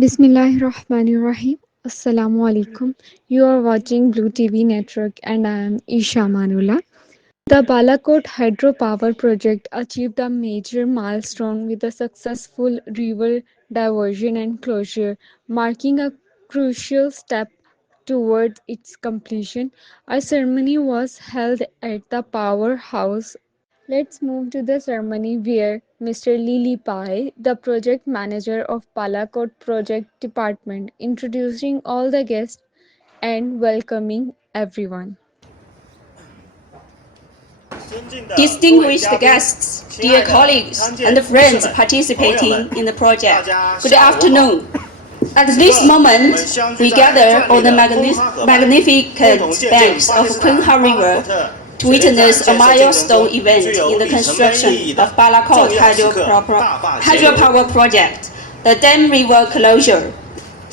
Bismillahirrahmanirrahim. Assalamu alaikum. You are watching Blue TV Network and I am Isha Manula. The Balakot hydropower project achieved a major milestone with a successful river diversion and closure, marking a crucial step towards its completion. A ceremony was held at the powerhouse. Let's move to the ceremony where Mr. Lili Pai, the project manager of Balakot Project Department, introducing all the guests and welcoming everyone. Distinguished guests, dear colleagues, and friends participating in the project, good afternoon. At this moment, we gather on the magnificent banks of Kunha River to witness a milestone event in the construction of Balakot hydropower project, the dam river closure.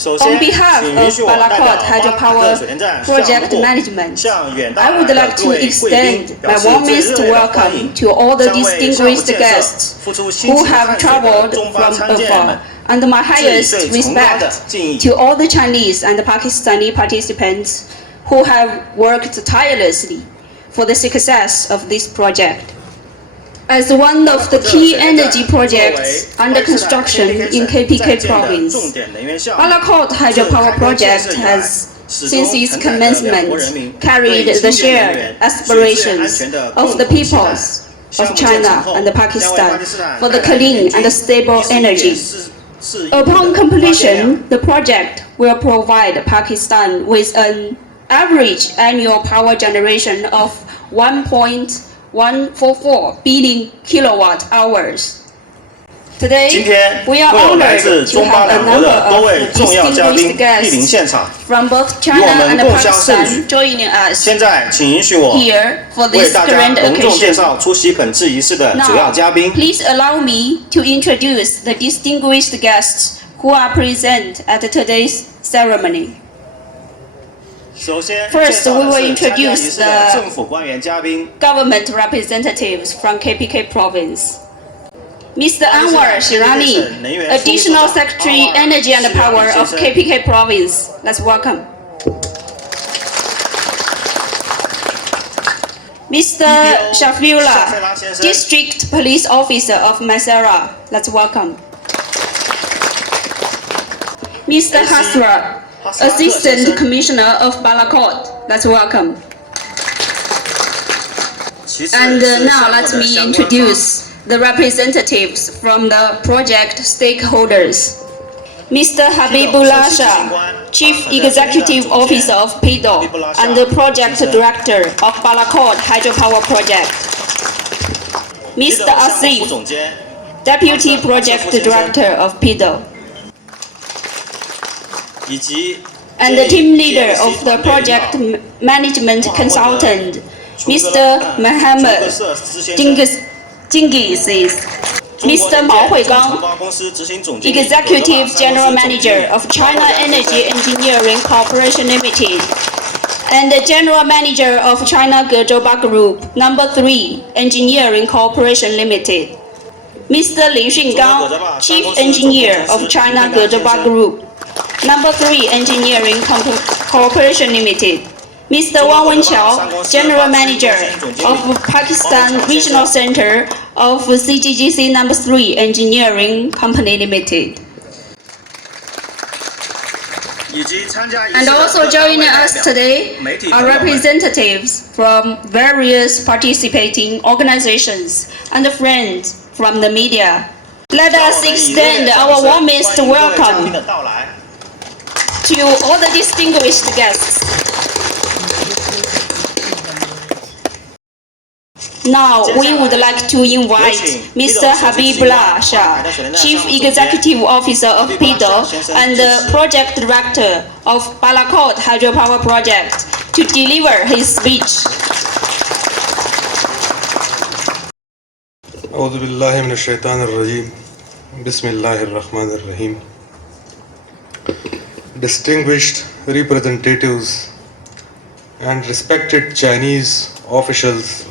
On behalf of Balakot Hydropower Project Management, I would like to extend my warmest welcome to all the distinguished guests who have traveled from afar, and my highest respect to all the Chinese and Pakistani participants who have worked tirelessly for the success of this project. As one of the key energy projects under construction in KPK province, Balakot Hydropower Project has, since its commencement, carried the shared aspirations of the peoples of China and Pakistan for the clean and stable energy. Upon completion, the project will provide Pakistan with an average annual power generation of 1.144 billion kilowatt hours. Today, we are honored to have a number of distinguished guests from both China and Pakistan joining us here for this grand occasion. Now, please allow me to introduce the distinguished guests who are present at today's ceremony. First, we will introduce the government representatives from KPK province. Mr. Anwar Shirani, Additional Secretary Energy and Power of KPK province. Let's welcome. Mr. Shafiullah, District Police Officer of Masera. Let's welcome. Mr. Hasra, Assistant Commissioner of Balakot. Let's welcome. And now let me introduce the representatives from the project stakeholders. Mr. Habibullah Shah, Chief Executive Officer of PEDO and the Project Director of Balakot Hydropower Project. Mr. Asif, Deputy Project Director of PEDO. And the team leader of the project management consultant, Mr. Mohammed Jingiz, Mr. Mao Huigang, Executive General Manager of China Energy Engineering Corporation Limited, and the General Manager of China Gezhouba Group, Number 3 Engineering Corporation Limited, Mr. Lin Xungang, Chief Engineer of China Gezhouba Group, Number 3 Engineering Corporation Limited, Mr. Wang Wenqiao, General Manager of Pakistan Regional Center of CGGC Number 3 Engineering Company Limited. And also joining us today are representatives from various participating organizations and friends from the media. Let us extend our warmest welcome to all the distinguished guests. Now, we would like to invite Mr. Habibullah Shah, Chief Executive Officer of PEDO and the Project Director of Balakot Hydropower Project, to deliver his speech. أعوذ بالله من الشيطان الرجيم بسم الله الرحمن الرحيم. Distinguished representatives and respected Chinese officials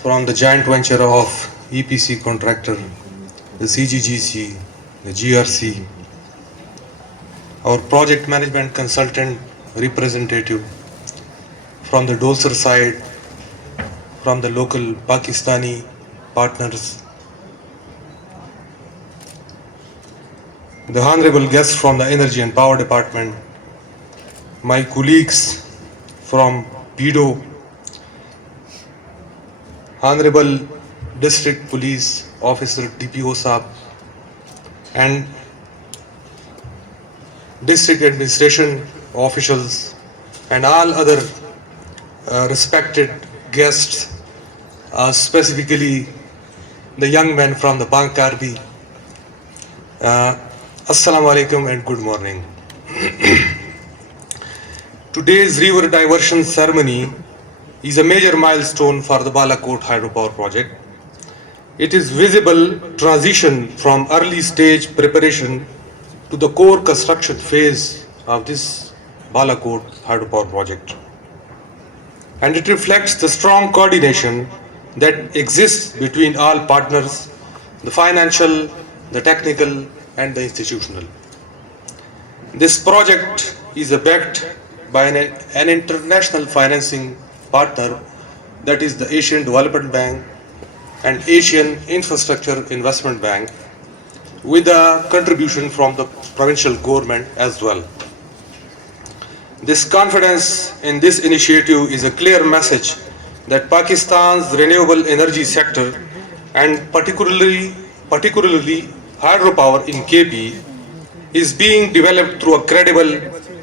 from the joint venture of EPC contractor, the CGGC, the GRC, our project management consultant representative from the Dolser side, from the local Pakistani partners, the honorable guests from the Energy and Power Department, my colleagues from PEDO, Honorable District Police Officer DPO Saab, and district administration officials and all other respected guests, specifically the young men from the Bankarbi. Assalamu alaikum and good morning. Today's river diversion ceremony is a major milestone for the Balakot hydropower project. It is visible transition from early stage preparation to the core construction phase of this Balakot hydropower project. And it reflects the strong coordination that exists between all partners, the financial, the technical, and the institutional. This project is backed by an international financing partner, that is the Asian Development Bank and Asian Infrastructure Investment Bank, with a contribution from the provincial government as well. This confidence in this initiative is a clear message that Pakistan's renewable energy sector, and particularly hydropower in KP, is being developed through a credible,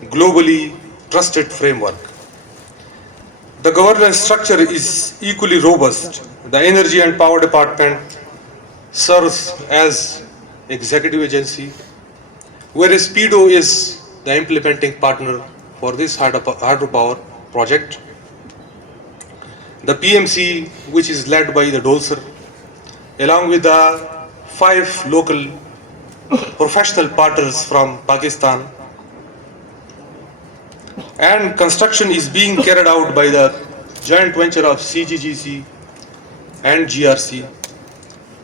globally trusted framework. The governance structure is equally robust. The Energy and Power Department serves as executive agency, whereas PEDO is the implementing partner for this hydropower project. The PMC, which is led by the Dolser, along with the 5 local professional partners from Pakistan, and construction is being carried out by the joint venture of CGGC and GRC,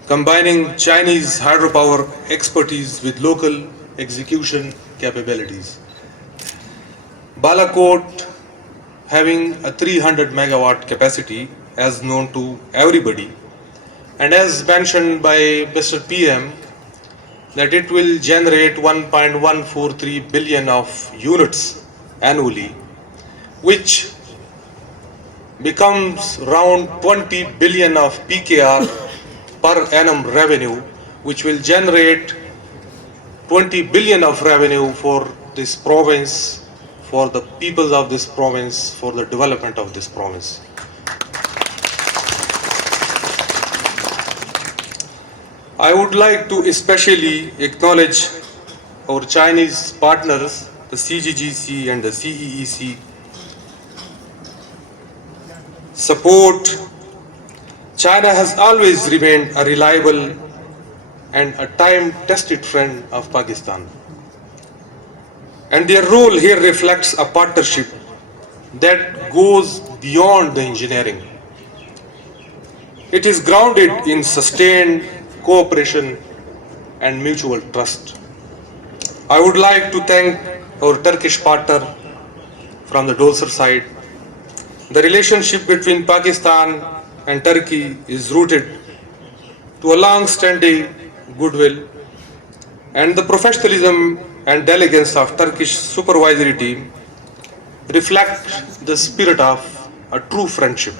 combining Chinese hydropower expertise with local execution capabilities. Balakot, having a 300 megawatt capacity, as known to everybody, and as mentioned by Mr. PM, that it will generate 1.143 billion of units annually, which becomes around 20 billion of PKR per annum revenue, which will generate 20 billion of revenue for this province, for the people of this province, for the development of this province. I would like to especially acknowledge our Chinese partners, the CGGC and the CEEC. Support. China has always remained a reliable and a time-tested friend of Pakistan. And their role here reflects a partnership that goes beyond the engineering. It is grounded in sustained cooperation and mutual trust. I would like to thank our Turkish partner from the Dolser side. The relationship between Pakistan and Turkey is rooted to a long-standing goodwill, and the professionalism and diligence of Turkish supervisory team reflect the spirit of a true friendship.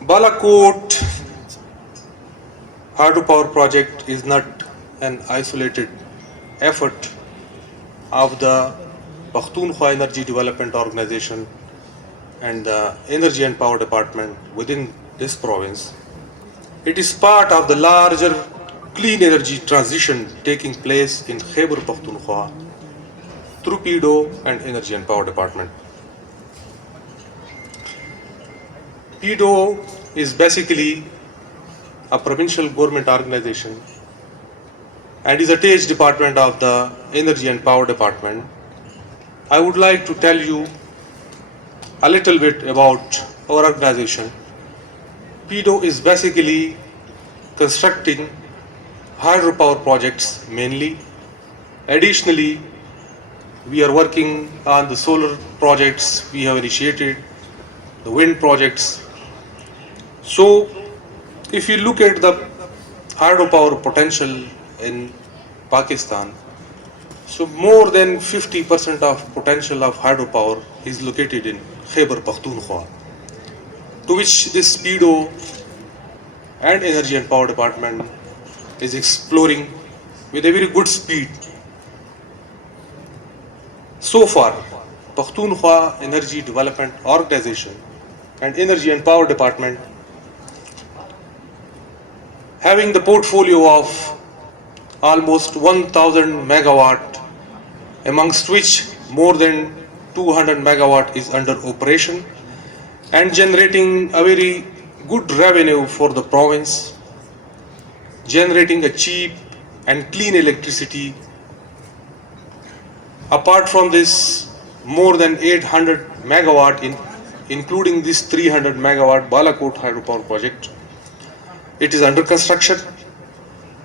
Balakot hydropower project is not an isolated effort of the Pakhtunkhwa Energy Development Organization and the Energy and Power Department within this province. It is part of the larger clean energy transition taking place in Khyber Pakhtunkhwa through PEDO and Energy and Power Department. PEDO is basically a provincial government organization and is attached department of the Energy and Power Department. I would like to tell you a little bit about our organization. PEDO is basically constructing hydropower projects mainly. Additionally, we are working on the solar projects we have initiated, the wind projects. So, if you look at the hydropower potential in Pakistan, so more than 50% of potential of hydropower is located in Khyber Pakhtunkhwa, to which this PEDO and Energy and Power Department is exploring with a very good speed. So far, Pakhtunkhwa Energy Development Organization and Energy and Power Department, having the portfolio of almost 1000 megawatt, amongst which more than 200 megawatt is under operation and generating a very good revenue for the province, generating a cheap and clean electricity. Apart from this, more than 800 megawatt, including this 300 megawatt Balakot hydropower project, it is under construction,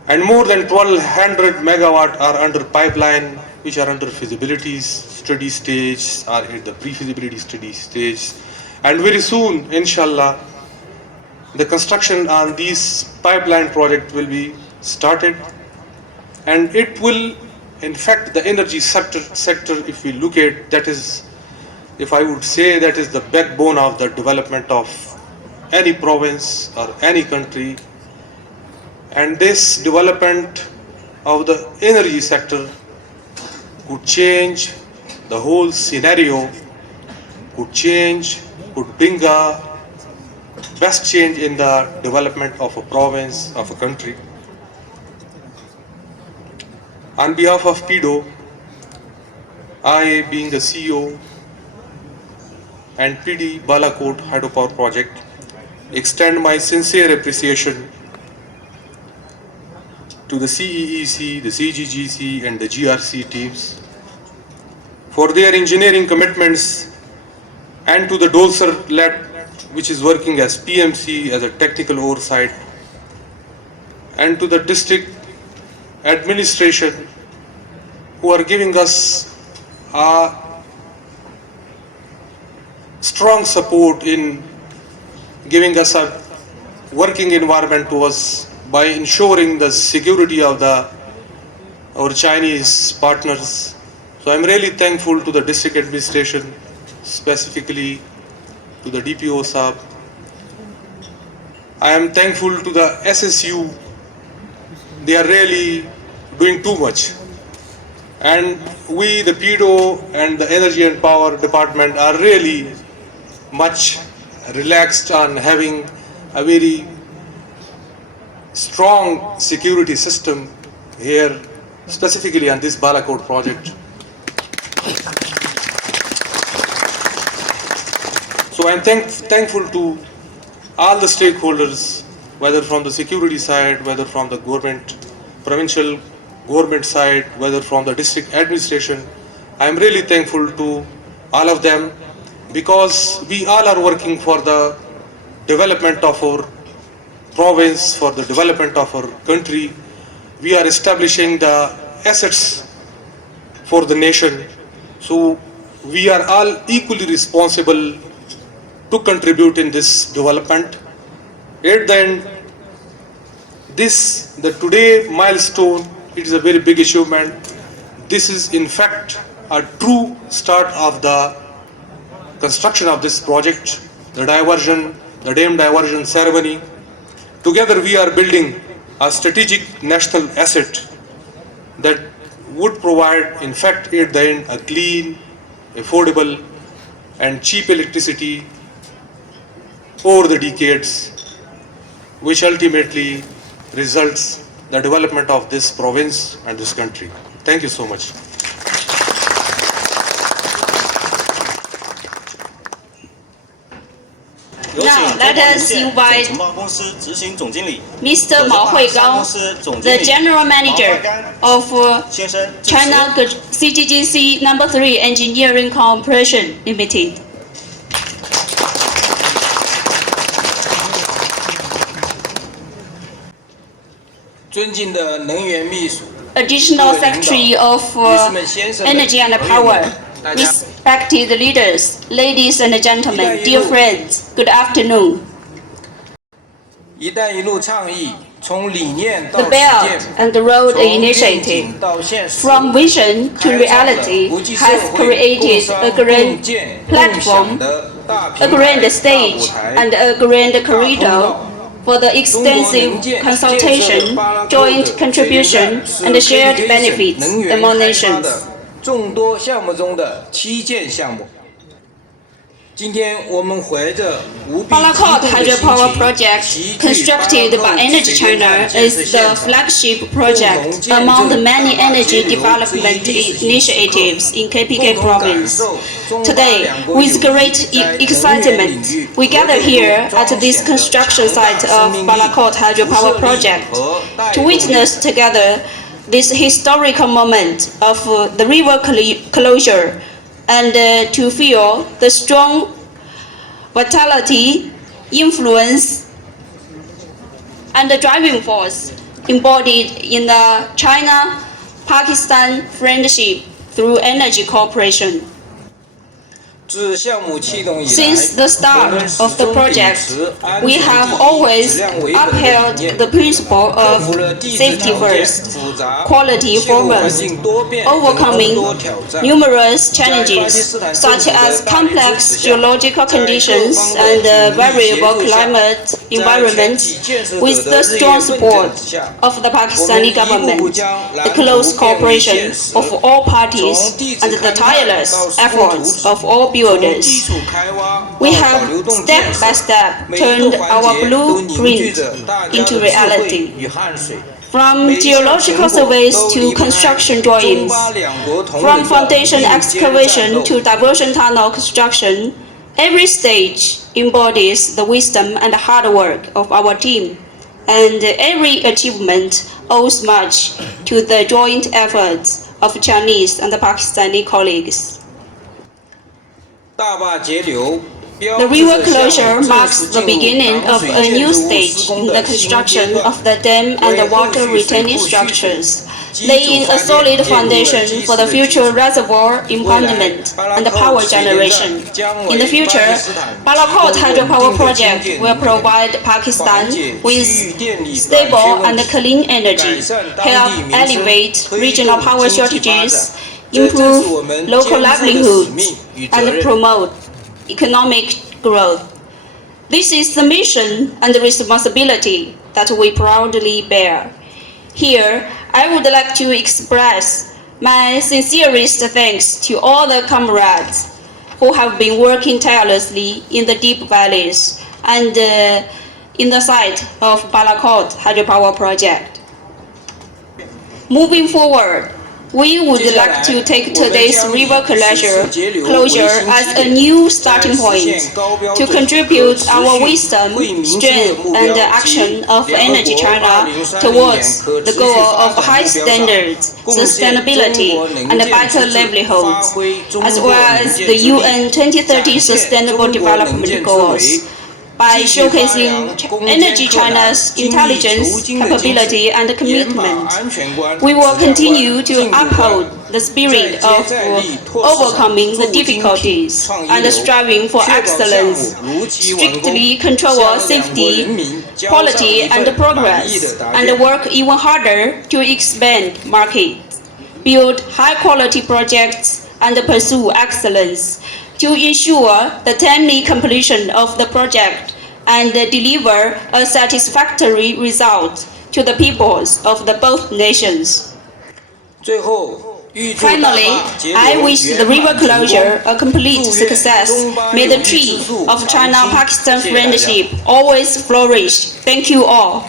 and more than 1200 megawatt are under pipeline, which are under feasibility study stage or at the pre-feasibility study stage. And very soon, inshallah, the construction on these pipeline project will be started, and it will, in fact, the energy sector, if we look at, that is, if I would say, that is the backbone of the development of any province or any country. And this development of the energy sector could change the whole scenario, could bring a best change in the development of a province, of a country. On behalf of PEDO, I, being the CEO and PD Balakot Hydropower Project, extend my sincere appreciation to the CEEC, the CGGC and the GRC teams for their engineering commitments, and to the DOLSER lab, which is working as PMC as a technical oversight, and to the district administration who are giving us a strong support in giving us a working environment to us by ensuring the security of our Chinese partners. So I'm really thankful to the district administration, specifically to the DPO Saab. I am thankful to the SSU. They are really doing too much. And we, the PEDO and the Energy and Power Department, are really much relaxed on having a very strong security system here, specifically on this Balakot project. So I'm thankful to all the stakeholders, whether from the security side, whether from the government, provincial government side, whether from the district administration. I'm really thankful to all of them, because we all are working for the development of our province, for the development of our country. We are establishing the assets for the nation. So we are all equally responsible to contribute in this development. At the end, the today milestone, it is a very big achievement. This is in fact a true start of the construction of this project, the dam diversion ceremony. Together we are building a strategic national asset that would provide, in fact, at the end, a clean, affordable and cheap electricity over the decades, which ultimately results the development of this province and this country. Thank you so much. Now let us invite Mr. Mao Huigang, the General Manager of China CGGC No. 3 Engineering Corporation Limited. 尊敬的能源秘书 Additional Secretary of Energy and Power, respected leaders, ladies and gentlemen, dear friends, good afternoon. 一带一路倡议从理念到 The 实 Belt 践 and the Road 从愿 Initiative, 景到现实 from vision to 开创了 reality, 国际社 has 会 created 共 a 商 grand 共建共 platform, 享的大 a 平 grand 台大 stage, 舞台 and a grand corridor for the extensive consultation, joint contribution, and shared benefits 能源 among 开发 nations. 的众多项目中的7件项目。今天我们怀着无比激 Balakot 动的心 hydropower 情， project, 齐聚 constructed by Balakot Energy 水电 China, 站建设 is 现 the 场， flagship 共同 project 见 among the 证 many 大坝 energy 节流这一 development 历史性时刻， initiatives in KPK 共同感 province. 受中巴 Today, 两国友 with 谊 great 在能源领 excitement, 域 we 合 gather 作 here 中 at 彰 this 显的 construction 强大 site 生 of 命力、 Balakot 辐 hydropower 射力 project 和带 to 动力。 witness together this historical moment of the river closure and to feel the strong vitality, influence, and the driving force embodied in the China-Pakistan friendship through energy cooperation. 自项目启动以来， Since the 我 start 们始 of the 终秉 project, 持安 we 全 have 第一、 always 质量为本的理 upheld 念， the principle 克 of 服了地质 safety 条件 first, 复杂、 quality 气候环 foremost, 境多变等 overcoming 诸多挑战。 numerous 在巴基 challenges 斯坦政 such 府的 as 大力支 complex 持下， geological 在各 conditions 方的 and 努力协 variable 助下， climate 在全 environment, 体建设者 with 的 the 日夜 strong 奋 support 战之下， of the 我们 Pakistani 一步步 government, 将 the 蓝图 close 变为 cooperation 现实。 of all parties 从地质 and the 勘探 tireless 到施工图 efforts 纸， of all 从基 builders. 础开挖 We 到 have 保流洞 step 建 by 设， step 每一个 turned 环 our 节都凝聚 blueprint 着大家 into 的智慧 reality. 与汗水。 From 每一项成 geological 果 surveys 都 to 离不开 construction 中 drawings, 巴两国同 from 仁的 foundation 并肩战 excavation 斗。 to diversion tunnel construction, every stage embodies the wisdom and hard work of our team, and every achievement owes much to the joint efforts of Chinese and Pakistani colleagues. 大坝节流 The river closure marks the beginning of a new stage in the construction of the dam and the water retaining structures, laying a solid foundation for the future reservoir impoundment and power generation. In the future, Balakot hydropower project will provide Pakistan with stable and clean energy, help elevate regional power shortages, improve local livelihoods, and promote economic growth. This is the mission and the responsibility that we proudly bear. Here, I would like to express my sincerest thanks to all the comrades who have been working tirelessly in the deep valleys and in the site of Balakot hydropower project. Moving forward, we would like to take today's river closure as a new starting point to contribute our wisdom, strength, and action of Energy China towards the goal of high standards, sustainability, and better livelihoods, as well as the UN 2030 Sustainable Development Goals. By showcasing Energy China's intelligence, capability, and commitment, we will continue to uphold the spirit of overcoming the difficulties and striving for excellence, strictly control safety, quality, and progress, and work even harder to expand markets, build high-quality projects, and pursue excellence to ensure the timely completion of the project and deliver a satisfactory result to the peoples of the both nations. 最后，预祝大 Finally, 坝节 I 流 wish 圆 the 满 river 成功 closure a complete 祝愿 success. 中巴 May 友 the 谊 tree 之树 of 长青。 China-Pakistan 谢谢大家。 friendship always flourish. Thank you all.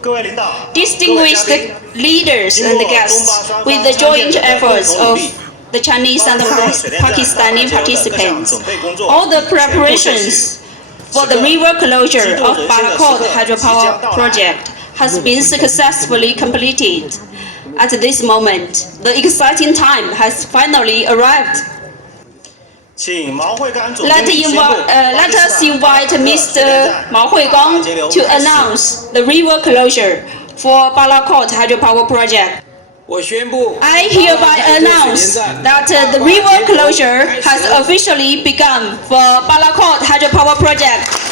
各位领导、 Distinguished 各位嘉宾 leaders and guests, with the joint efforts of the Chinese and the Pakistani participants, all the preparations for the river closure of Balakot hydropower project has been successfully completed. At this moment, the exciting time has finally arrived. Let us invite Mr. Mao Huigang to announce the river closure for Balakot hydropower project. 我宣布 I hereby announce that the river closure has officially begun for Balakot hydropower project.